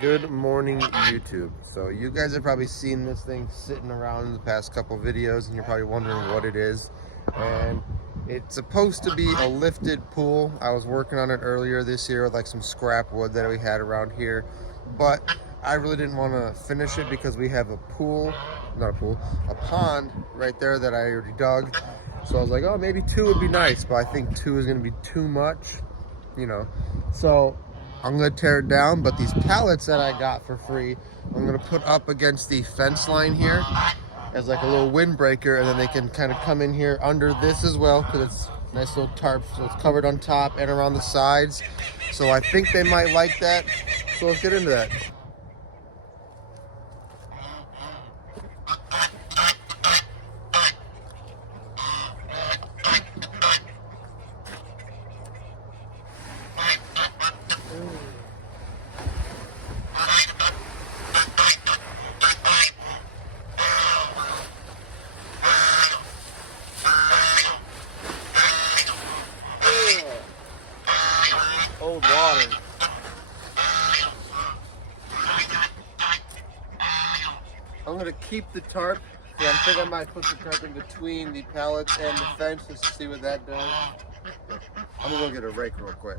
Good morning, YouTube. So you guys have probably seen this thing sitting around in the past couple videos, and you're probably wondering what it is. And it's supposed to be a lifted pool. I was working on it earlier this year with like some scrap wood that we had around here, but I really didn't want to finish it because we have a pond right there that I already dug. So I was like, oh, maybe two would be nice, but I think two is going to be too much, So I'm gonna tear it down, but these pallets that I got for free, I'm gonna put up against the fence line here as like a little windbreaker, and then they can kind of come in here under this as well, because it's a nice little tarp, so it's covered on top and around the sides. So I think they might like that. So let's get into that. Old water. I'm gonna keep the tarp. Yeah, I think I might put the tarp in between the pallets and the fence just to see what that does. I'm gonna go get a rake real quick.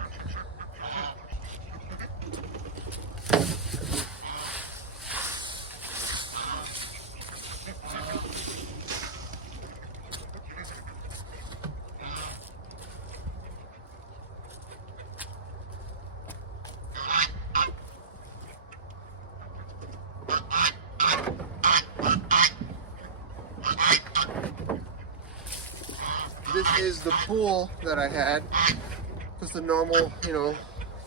This is the pool that I had. Just a normal,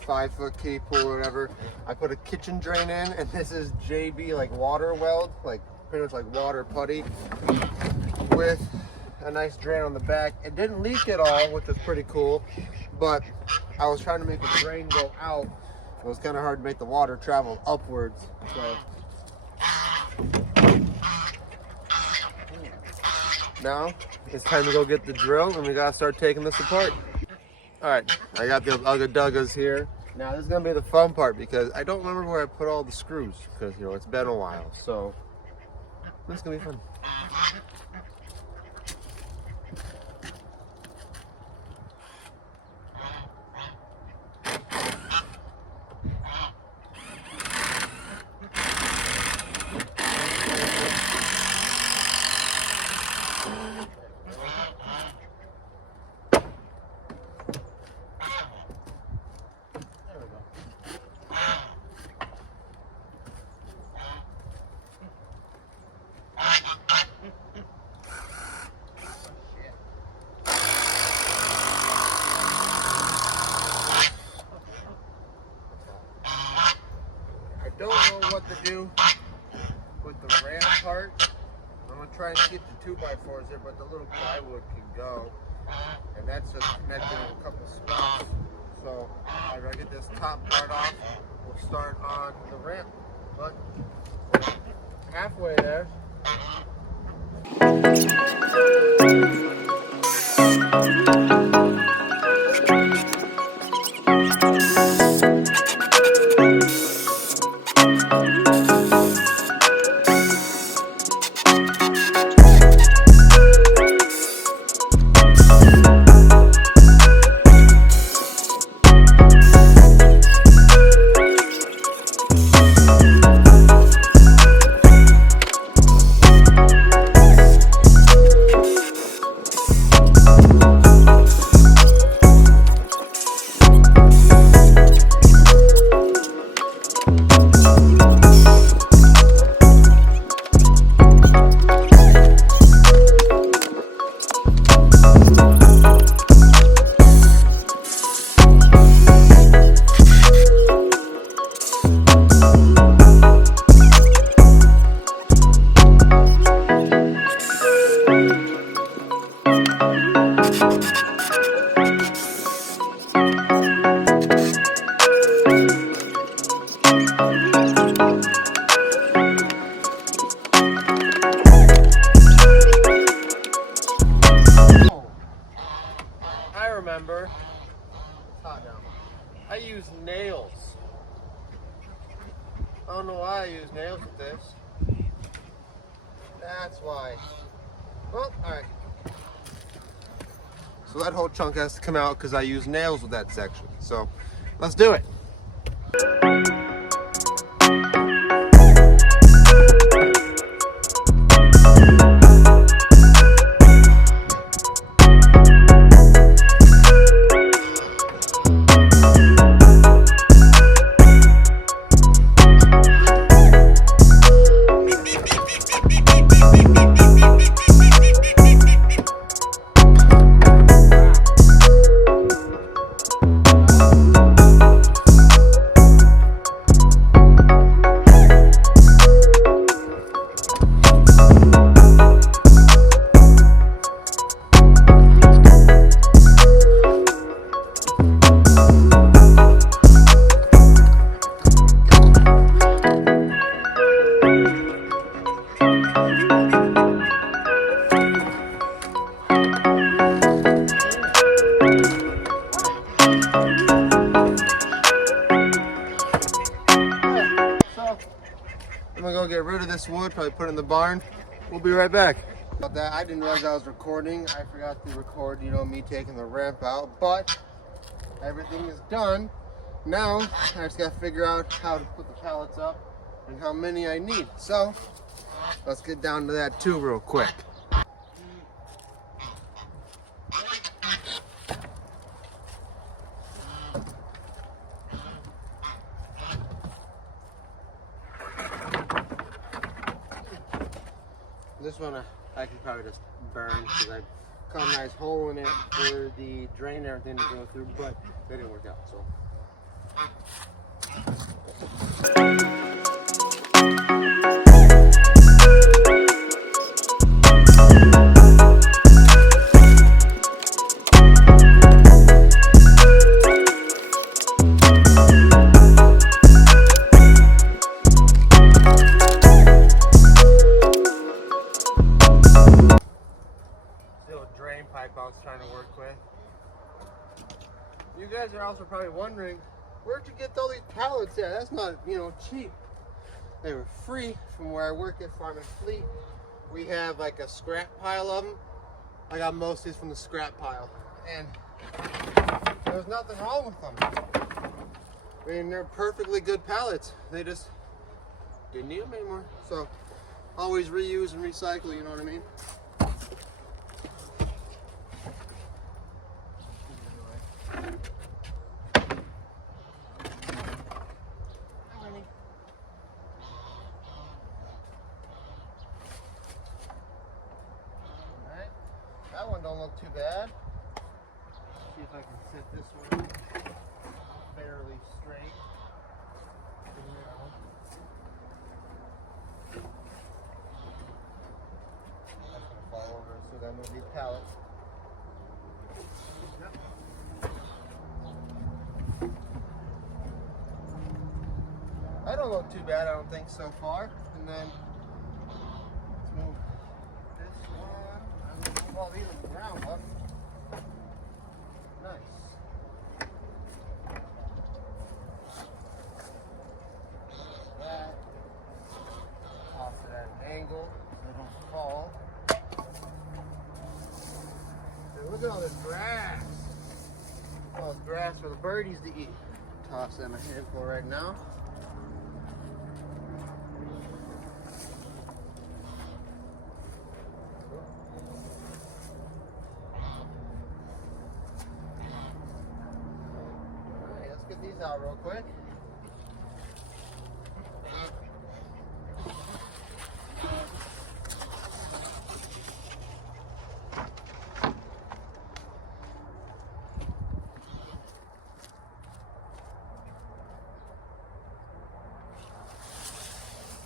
5-foot kiddie pool or whatever. I put a kitchen drain in, and this is JB like water weld, like pretty much like water putty, with a nice drain on the back. It didn't leak at all, which was pretty cool, but I was trying to make the drain go out. It was kind of hard to make the water travel upwards. So now it's time to go get the drill, and we gotta start taking this apart. All right, I got the Ugga-Duggas here. Now this is gonna be the fun part, because I don't remember where I put all the screws, because it's been a while. So this is gonna be fun. Don't know what to do with the ramp part. I'm gonna try and keep the 2x4s there, but the little plywood can go, and that's just connected in a couple spots. So after I get this top part off, we'll start on the ramp. But halfway there. remember, it's hot now, I use nails. I don't know why I use nails with this. That's why. Well, alright. So that whole chunk has to come out because I use nails with that section. So let's do it. I'm gonna go get rid of this wood, probably put it in the barn. We'll be right back. About that, I didn't realize I was recording. I forgot to record, me taking the ramp out, but everything is done. Now, I just gotta figure out how to put the pallets up and how many I need. So, let's get down to that too real quick. This one I can probably just burn because I cut a nice hole in it for the drain and everything to go through, but they didn't work out, so. Drain pipe I was trying to work with. You guys are also probably wondering, where'd you get all these pallets at? That's not, cheap. They were free from where I work at Farm and Fleet. We have like a scrap pile of them. I got most of these from the scrap pile. And there's nothing wrong with them. I mean, they're perfectly good pallets. They just didn't need them anymore. So, always reuse and recycle, you know what I mean? That one don't look too bad. See if I can set this one fairly straight. That's gonna fall over as soon as I move these pallets. Yep. I don't look too bad, I don't think, so far. And then let's move this one. I'm gonna move all these on the ground up. Nice. That. Toss it at an angle so they don't fall. Hey, look at all this grass. All this grass for the birdies to eat. Toss them a handful right now. Get these out real quick.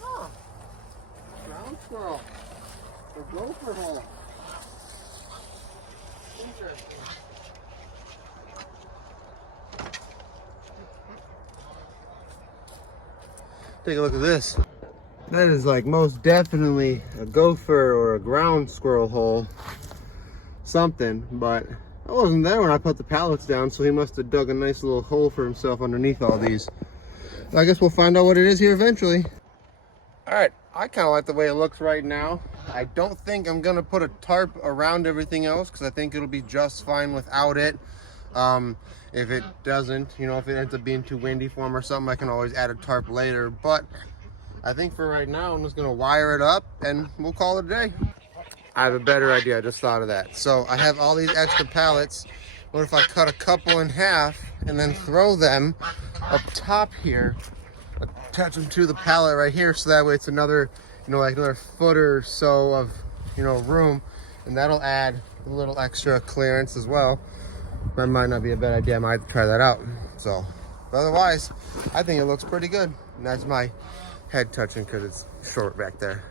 Oh, ground squirrel. The gopher hole. Interesting. Take a look at this. That is like most definitely a gopher or a ground squirrel hole. Something, but I wasn't there when I put the pallets down, so he must have dug a nice little hole for himself underneath all these. I guess we'll find out what it is here eventually. All right, I kind of like the way it looks right now. I don't think I'm gonna put a tarp around everything else because I think it'll be just fine without it. If it doesn't, you know, if it ends up being too windy for them or something, I can always add a tarp later. But I think for right now, I'm just gonna wire it up and we'll call it a day. I have a better idea, I just thought of that. So I have all these extra pallets. What if I cut a couple in half and then throw them up top here, attach them to the pallet right here, so that way it's another, you know, like another foot or so of, you know, room, and that'll add a little extra clearance as well. That might not be a bad idea. I might try that out. So, but otherwise, I think it looks pretty good. And that's my head touching because it's short back there.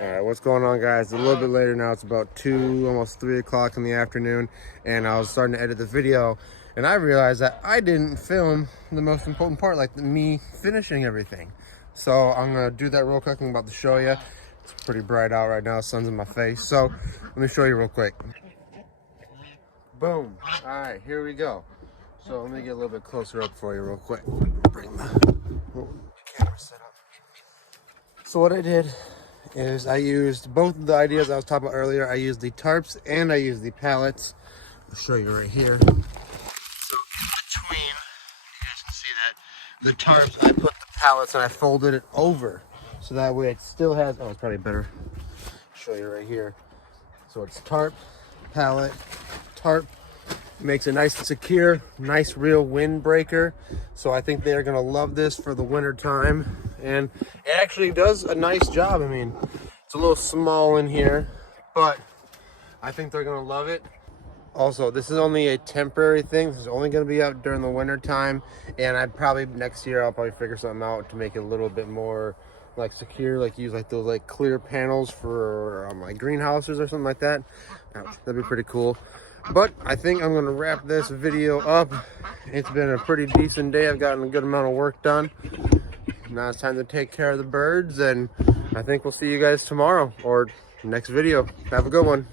All right, what's going on, guys? It's a little bit later now. It's about 2, almost 3 o'clock in the afternoon, and I was starting to edit the video, and I realized that I didn't film the most important part, like me finishing everything. So I'm gonna do that real quick. I'm about to show you. It's pretty bright out right now. The sun's in my face. So let me show you real quick. Boom. All right, here we go. So let me get a little bit closer up for you real quick. Bring the camera set up. So what I did is I used both of the ideas I was talking about earlier. I used the tarps and I used the pallets. I'll show you right here. So in between, you guys can see that, the tarps, I put the pallets and I folded it over. So that way it still has, oh, it's probably better. Show you right here. So it's tarp, pallet, tarp. Makes it nice and secure, nice real windbreaker. So I think they're gonna love this for the winter time. And it actually does a nice job. I mean, it's a little small in here, but I think they're gonna love it. Also, this is only a temporary thing. This is only gonna be out during the winter time. And I'd probably, next year, I'll probably figure something out to make it a little bit more like secure, like use like those like clear panels for my greenhouses or something like that. That'd be pretty cool. But I think I'm gonna wrap this video up. It's been a pretty decent day. I've gotten a good amount of work done. Now it's time to take care of the birds, and I think we'll see you guys tomorrow or next video. Have a good one.